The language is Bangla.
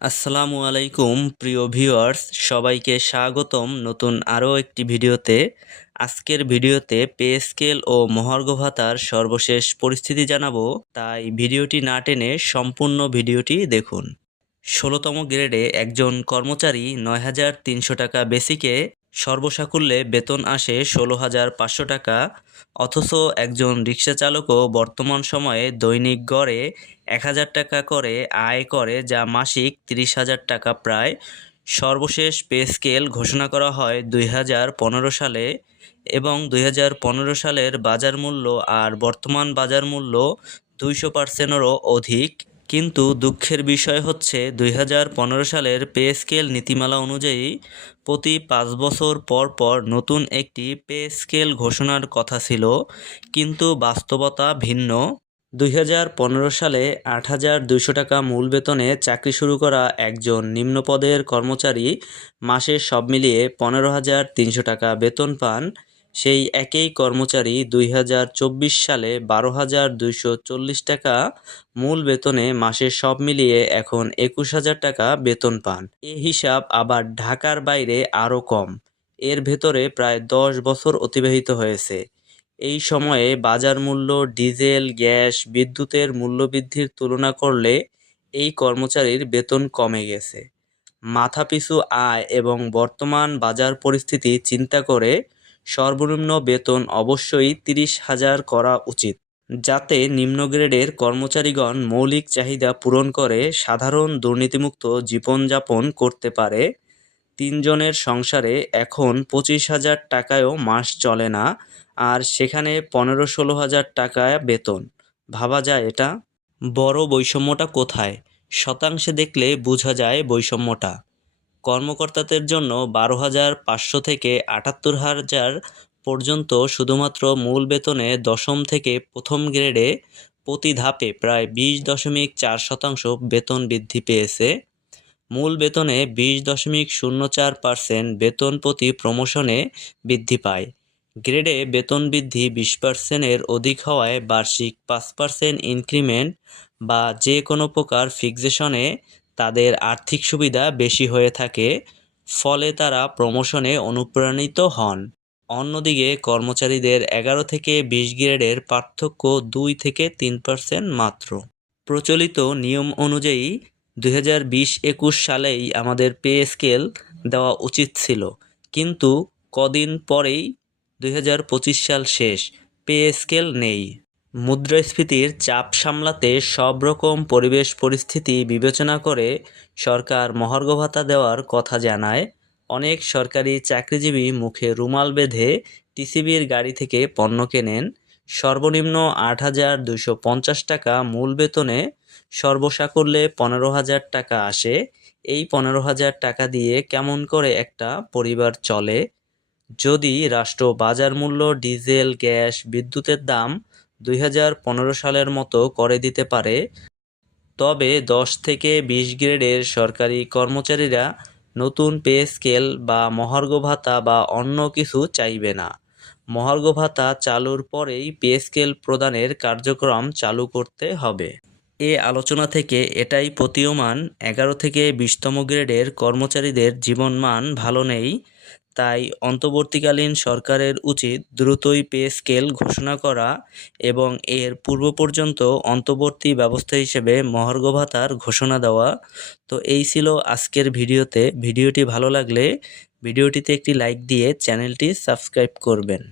আসসালামু আলাইকুম, প্রিয় ভিউয়ার্স, সবাইকে স্বাগতম নতুন আরও একটি ভিডিওতে। আজকের ভিডিওতে পে স্কেল ও মহার্ঘ ভাতার সর্বশেষ পরিস্থিতি জানাব, তাই ভিডিওটি না টেনে সম্পূর্ণ ভিডিওটি দেখুন। ষোলোতম গ্রেডে একজন কর্মচারী নয় হাজার তিনশো টাকা বেসিকে সর্বসাকুল্যে বেতন আসে ষোলো হাজার পাঁচশো টাকা, অথচ একজন রিক্সা চালকও বর্তমান সময়ে দৈনিক গড়ে এক হাজার টাকা করে আয় করে, যা মাসিক তিরিশ হাজার টাকা প্রায়। সর্বশেষ পে স্কেল ঘোষণা করা হয় দুই হাজার পনেরো সালে এবং দুই হাজার পনেরো সালের বাজার মূল্য আর বর্তমান বাজার মূল্য দুইশো পার্সেন্টেরও অধিক। কিন্তু দুঃখের বিষয় হচ্ছে দুই হাজার পনেরো সালের পে স্কেল নীতিমালা অনুযায়ী প্রতি পাঁচ বছর পর পর নতুন একটি পে স্কেল ঘোষণার কথা ছিল, কিন্তু বাস্তবতা ভিন্ন। দুই হাজার পনেরো সালে আট হাজার দুইশো টাকা মূল বেতনে চাকরি শুরু করা একজন নিম্নপদের কর্মচারী মাসে সব মিলিয়ে পনেরো হাজার তিনশো টাকা বেতন পান। সেই একই কর্মচারী দুই হাজার চব্বিশ সালে বারো হাজার দুইশো চল্লিশ টাকা মূল বেতনে মাসে সব মিলিয়ে এখন একুশ হাজার টাকা বেতন পান। এ হিসাব আবার ঢাকার বাইরে আরও কম। এর ভেতরে প্রায় দশ বছর অতিবাহিত হয়েছে। এই সময়ে বাজার মূল্য, ডিজেল, গ্যাস, বিদ্যুতের মূল্যবৃদ্ধির তুলনা করলে এই কর্মচারীর বেতন কমে গেছে। মাথাপিছু আয় এবং বর্তমান বাজার পরিস্থিতি চিন্তা করে সর্বনিম্ন বেতন অবশ্যই তিরিশ হাজার করা উচিত, যাতে নিম্ন গ্রেডের কর্মচারীগণ মৌলিক চাহিদা পূরণ করে সাধারণ দুর্নীতিমুক্ত জীবনযাপন করতে পারে। তিনজনের সংসারে এখন পঁচিশ হাজার টাকায়ও মাস চলে না, আর সেখানে পনেরো ষোলো হাজার টাকা বেতন। ভাবা যায় এটা? বড় বৈষম্যটা কোথায়? শতাংশে দেখলে বোঝা যায় বৈষম্যটা। কর্মকর্তাদের জন্য বারো হাজার পাঁচশো থেকে আটাত্তর হাজার পর্যন্ত শুধুমাত্র মূল বেতনে দশম থেকে প্রথম গ্রেডে প্রতি ধাপে প্রায় বিশ দশমিক চার শতাংশ বেতন বৃদ্ধি পেয়েছে। মূল বেতনে বিশ দশমিক শূন্য চার পার্সেন্ট বেতন প্রতি প্রমোশনে বৃদ্ধি পায়। গ্রেডে বেতন বৃদ্ধি বিশ পার্সেন্টের অধিক হওয়ায় বার্ষিক পাঁচ পার্সেন্ট ইনক্রিমেন্ট বা যে কোনো প্রকার ফিক্সেশনে তাদের আর্থিক সুবিধা বেশি হয়ে থাকে, ফলে তারা প্রমোশনে অনুপ্রাণিত হন। অন্যদিকে, কর্মচারীদের এগারো থেকে বিশ গ্রেডের পার্থক্য দুই থেকে তিন পার্সেন্ট মাত্র। প্রচলিত নিয়ম অনুযায়ী, দুই হাজার বিশ একুশ সালেই আমাদের পে স্কেল দেওয়া উচিত ছিল। কিন্তু কদিন পরেই দুই হাজার পঁচিশ সাল শেষ, পে স্কেল নেই। মুদ্রাস্ফীতির চাপ সামলাতে সব রকম পরিবেশ পরিস্থিতি বিবেচনা করে সরকার মহার্ঘ ভাতা দেওয়ার কথা জানায়। অনেক সরকারি চাকরিজীবী মুখে রুমাল বেঁধে টিসিবির গাড়ি থেকে পণ্য কেনেন। সর্বনিম্ন আট হাজার দুশো পঞ্চাশ টাকা মূল বেতনে সর্বসাকুল্যে পনেরো হাজার টাকা আসে। এই পনেরো হাজার টাকা দিয়ে কেমন করে একটা পরিবার চলে? যদি রাষ্ট্র বাজার মূল্য, ডিজেল, গ্যাস, বিদ্যুতের দাম দুই হাজার পনেরো সালের মতো করে দিতে পারে। তবে দশ থেকে বিশ গ্রেডের সরকারি কর্মচারীরা নতুন পে স্কেল বা মহার্ঘ ভাতা বা অন্য কিছু চাইবে না। মহার্ঘ ভাতা চালুর পরেই পে স্কেল প্রদানের কার্যক্রম চালু করতে হবে। এ আলোচনা থেকে এটাই প্রতীয়মান, এগারো থেকে বিশতম গ্রেডের কর্মচারীদের জীবনমান ভালো নেই। তাই অন্তর্বর্তীকালীন সরকারের উচিত দ্রুতই পে স্কেল ঘোষণা করা এবং এর পূর্ব পর্যন্ত অন্তর্বর্তী ব্যবস্থা হিসেবে মহার্ঘ ভাতার ঘোষণা দেওয়া। তো এই ছিল আজকের ভিডিওতে। ভিডিওটি ভালো লাগলে ভিডিওটিতে একটি লাইক দিয়ে চ্যানেলটি সাবস্ক্রাইব করবেন।